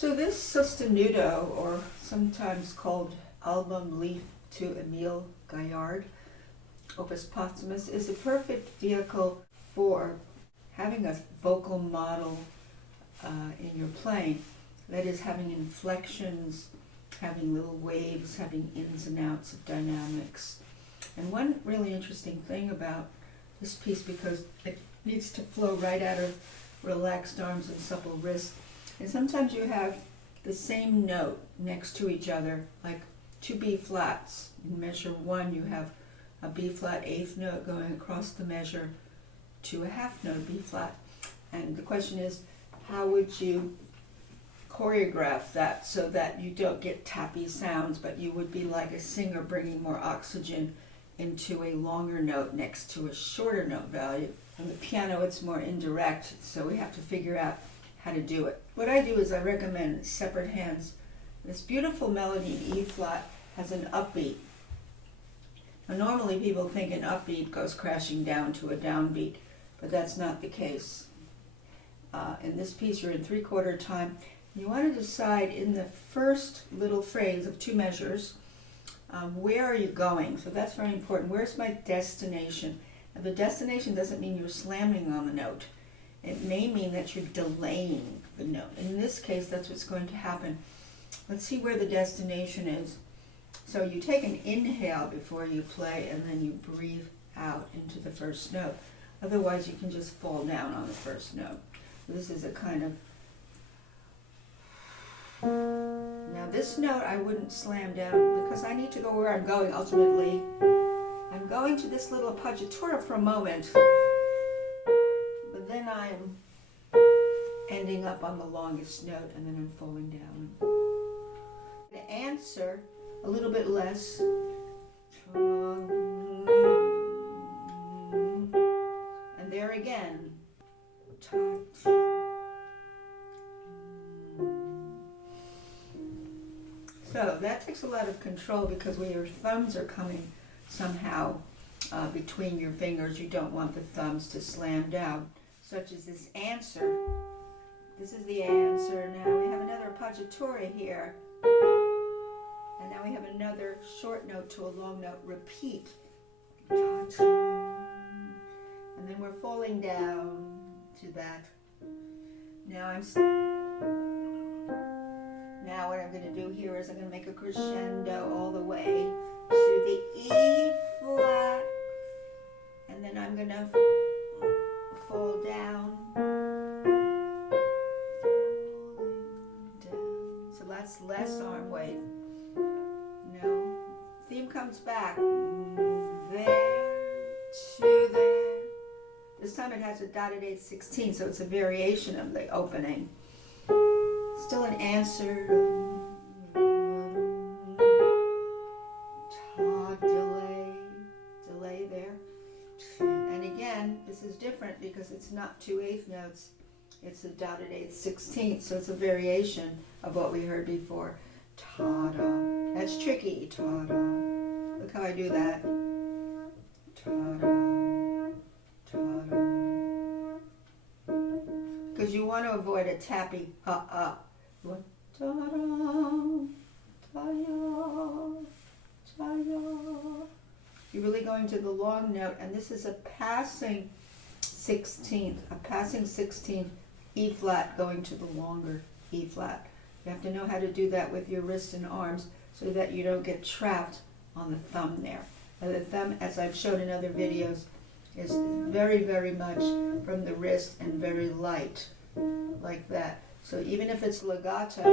So this sostenuto, or sometimes called album leaf to Emile Gaillard, Opus Posthumus, is a perfect vehicle for having a vocal model in your playing. That is, having inflections, having little waves, having ins and outs of dynamics. And one really interesting thing about this piece, because it needs to flow right out of relaxed arms and supple wrists, and sometimes you have the same note next to each other, like two B flats. In measure 1, you have a B flat eighth note going across the measure to a half note B flat. And the question is, how would you choreograph that so that you don't get tappy sounds, but you would be like a singer bringing more oxygen into a longer note next to a shorter note value. On the piano, it's more indirect, so we have to figure out how to do it. What I do is I recommend separate hands. This beautiful melody in E flat has an upbeat. Now, normally people think an upbeat goes crashing down to a downbeat, but that's not the case. In this piece, you're in 3/4 time. You want to decide in the first little phrase of 2 measures, where are you going? So that's very important. Where's my destination? Now, the destination doesn't mean you're slamming on the note. It may mean that you're delaying the note. In this case, that's what's going to happen. Let's see where the destination is. So you take an inhale before you play, and then you breathe out into the first note. Otherwise, you can just fall down on the first note. This is a kind of... Now this note I wouldn't slam down because I need to go where I'm going ultimately. I'm going to this little appoggiatura for a moment, but then I'm ending up on the longest note, and then I'm falling down. The answer, a little bit less. And there again. So that takes a lot of control, because where your thumbs are coming somehow between your fingers, you don't want the thumbs to slam down, such as this answer. This is the answer. Now we have another appoggiatura here, and now we have another short note to a long note. Repeat. And then we're falling down to that. Now what I'm going to do here is I'm going to make a crescendo all the way to the E flat, and then I'm going to fall down, so that's less arm weight. No, theme comes back, there to there. This time it has a dotted 8/16, so it's a variation of the opening. Still an answer. Delay there. And again, this is different because it's not 2 eighth notes. It's a dotted 8/16, so it's a variation of what we heard before. Ta-da. That's tricky. Ta-da. Look how I do that. Ta-da. Ta-da. Because you want to avoid a tappy ha-ah. You want ta-da, ta-ya, ta-ya. You're really going to the long note, and this is a passing 16th, E flat going to the longer E flat. You have to know how to do that with your wrists and arms so that you don't get trapped on the thumb there. And the thumb, as I've shown in other videos, is very, very much from the wrist and very light, like that. So even if it's legato,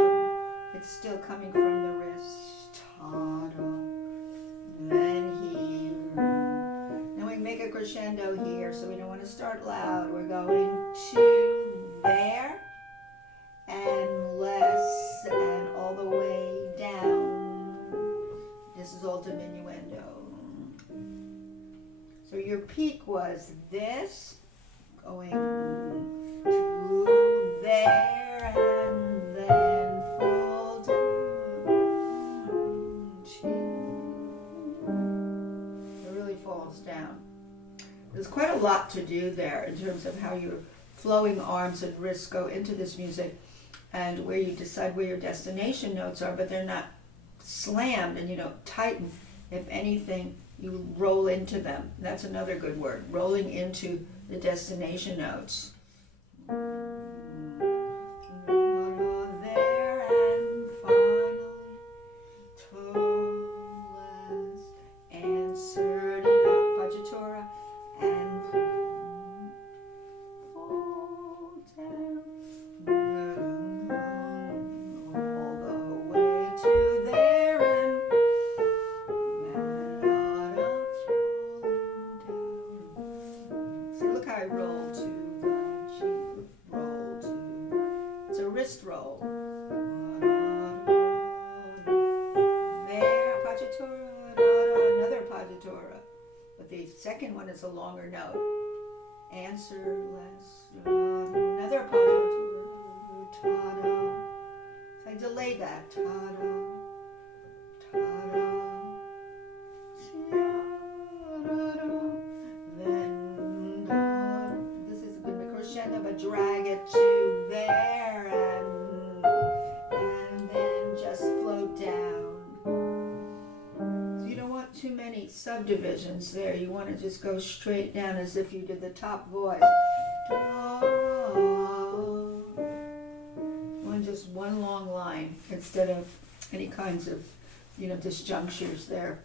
it's still coming from the wrist. Ta-da. Then here. Now we make a crescendo here, so we don't want to start loud. We're going to there, and less, and all the way down. This is all diminuendo. So your peak was this, going to there, and then fall down to. It really falls down. There's quite a lot to do there in terms of how your flowing arms and wrists go into this music. and where you decide where your destination notes are, but they're not slammed and you don't tighten. If anything, you roll into them. That's another good word, rolling into the destination notes. There and finally, tolas, answered paggiatura, and fall down, all the way to there and see, look how I roll to the G, roll to, it's a wrist roll. There, paggiatura, another paggiatura. But the second one is a longer note. Answer less, another paggiatura, ta-da. So I delayed that, ta-da, ta-da, then this is a good crescendo, but drag it to there and then just float down. So you don't want too many subdivisions there. You want to just go straight down as if you did the top voice. Just one long line instead of any kinds of, disjunctures there.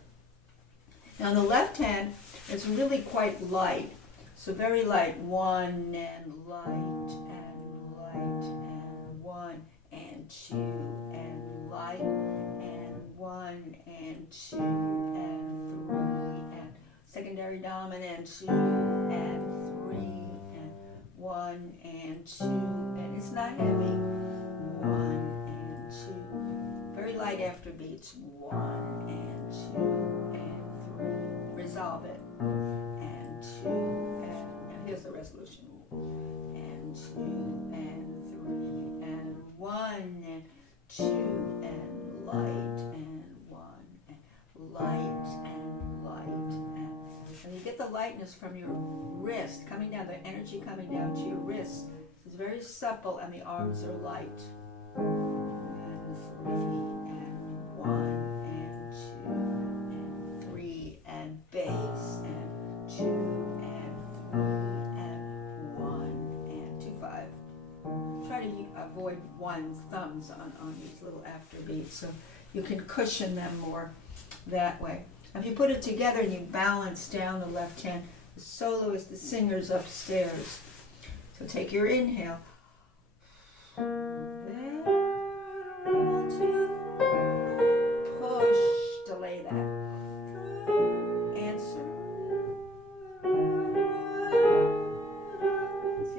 Now on the left hand, it's really quite light. So very light. One and light and light and one and two and light and one and two and three and secondary dominant, two and three and one and two, and it's not heavy. One and two, very light after beats. One and two and three, resolve it. And two and now here's the resolution. And two and three and one and two and light and one and light and light and you get the lightness from your wrist coming down, the energy coming down to your wrist. It's very supple and the arms are light. And three and one and two and three and bass and two and three and one and 2-5. Try to avoid one thumbs on these little afterbeats so you can cushion them more that way. If you put it together and you balance down the left hand, the soloist, the singer's upstairs. So take your inhale. Push, delay that. Answer.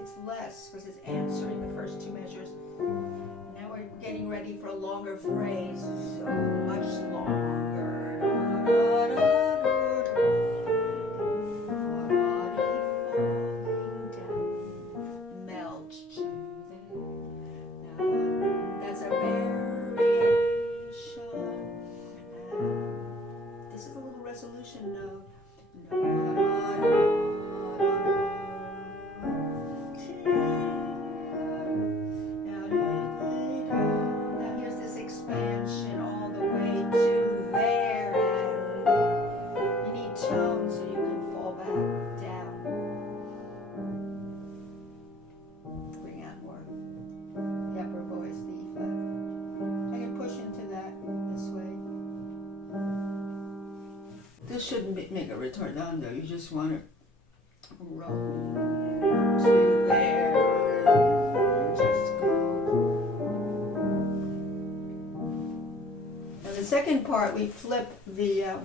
It's less because it's answering the first two measures. Now we're getting ready for a longer phrase, so much longer. This shouldn't make a retardando. You just want to roll to there and just go. Now the second part, we flip the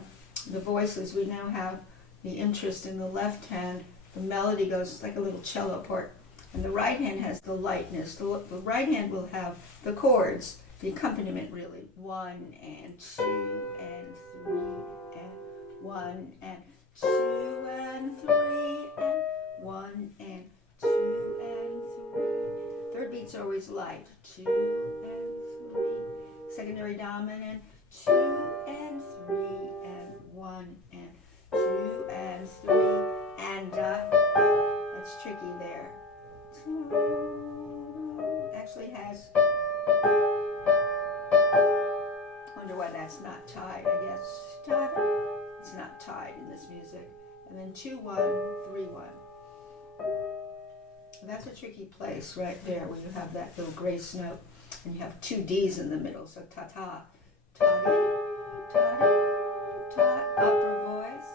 voices. We now have the interest in the left hand. The melody goes like a little cello part, and the right hand has the lightness. The right hand will have the chords, the accompaniment really. 1 and 2 and 3 and 1 and 2 and 3 and 1 and 2 and 3. Third beats are always light. 2 and 3. Secondary dominant. 2 and 3 and 1 and 2 and 3 and that's tricky there. Actually has Wonder why that's not tied, I guess. It's not tied in this music. And then 2-1, 3-1. That's a tricky place right there where you have that little grace note and you have 2 D's in the middle. So ta-ta, ta-dee, ta-dee, ta, upper voice.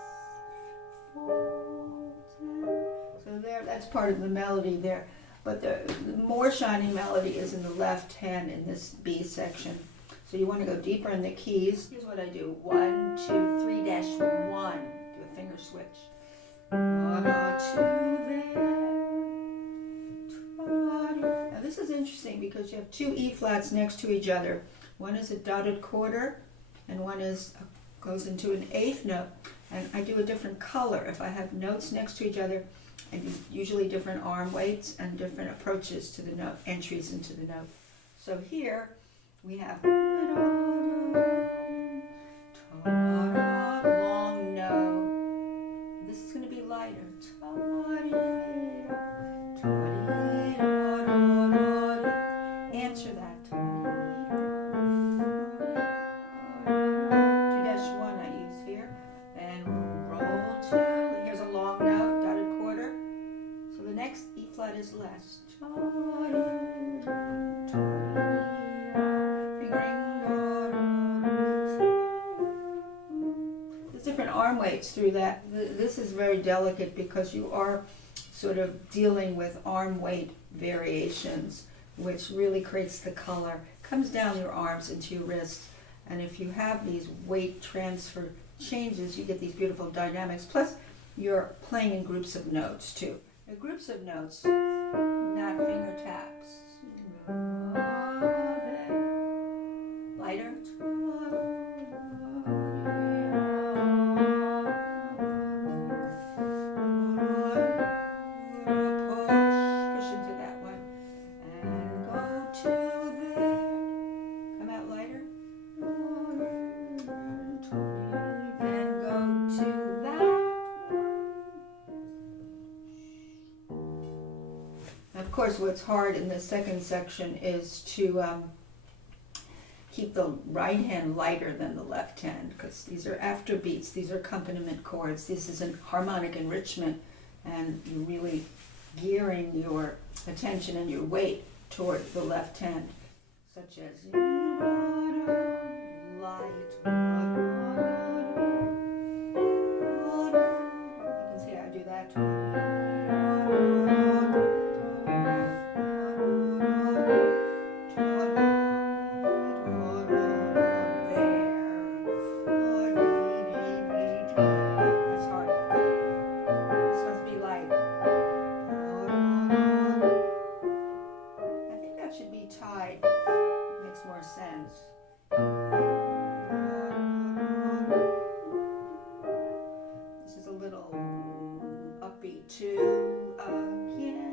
So there, that's part of the melody there. But the more shiny melody is in the left hand in this B section. So you want to go deeper in the keys. Here's what I do. 1, 2, 3-1. Do a finger switch. Now this is interesting because you have 2 E flats next to each other. One is a dotted quarter and one goes into an 8th note. And I do a different color if I have notes next to each other. I do usually different arm weights and different approaches to the note, entries into the note. So here we have long note. This is going to be lighter. Answer that. 2-1 I use here. And roll 2. Here's a long note, dotted quarter. So the next E flat is less. There's different arm weights through that. This is very delicate because you are sort of dealing with arm weight variations, which really creates the color. Comes down your arms into your wrists. And if you have these weight transfer changes, you get these beautiful dynamics. Plus, you're playing in groups of notes too. The groups of notes, not finger taps. Lighter. Push into that one. And go to there. Come out lighter. And go to that one. Of course, what's hard in the second section is to keep the right hand lighter than the left hand, because these are afterbeats, these are accompaniment chords, this is a harmonic enrichment, and you're really gearing your attention and your weight toward the left hand, such as light. You can see how I do that. This is a little upbeat too. Again.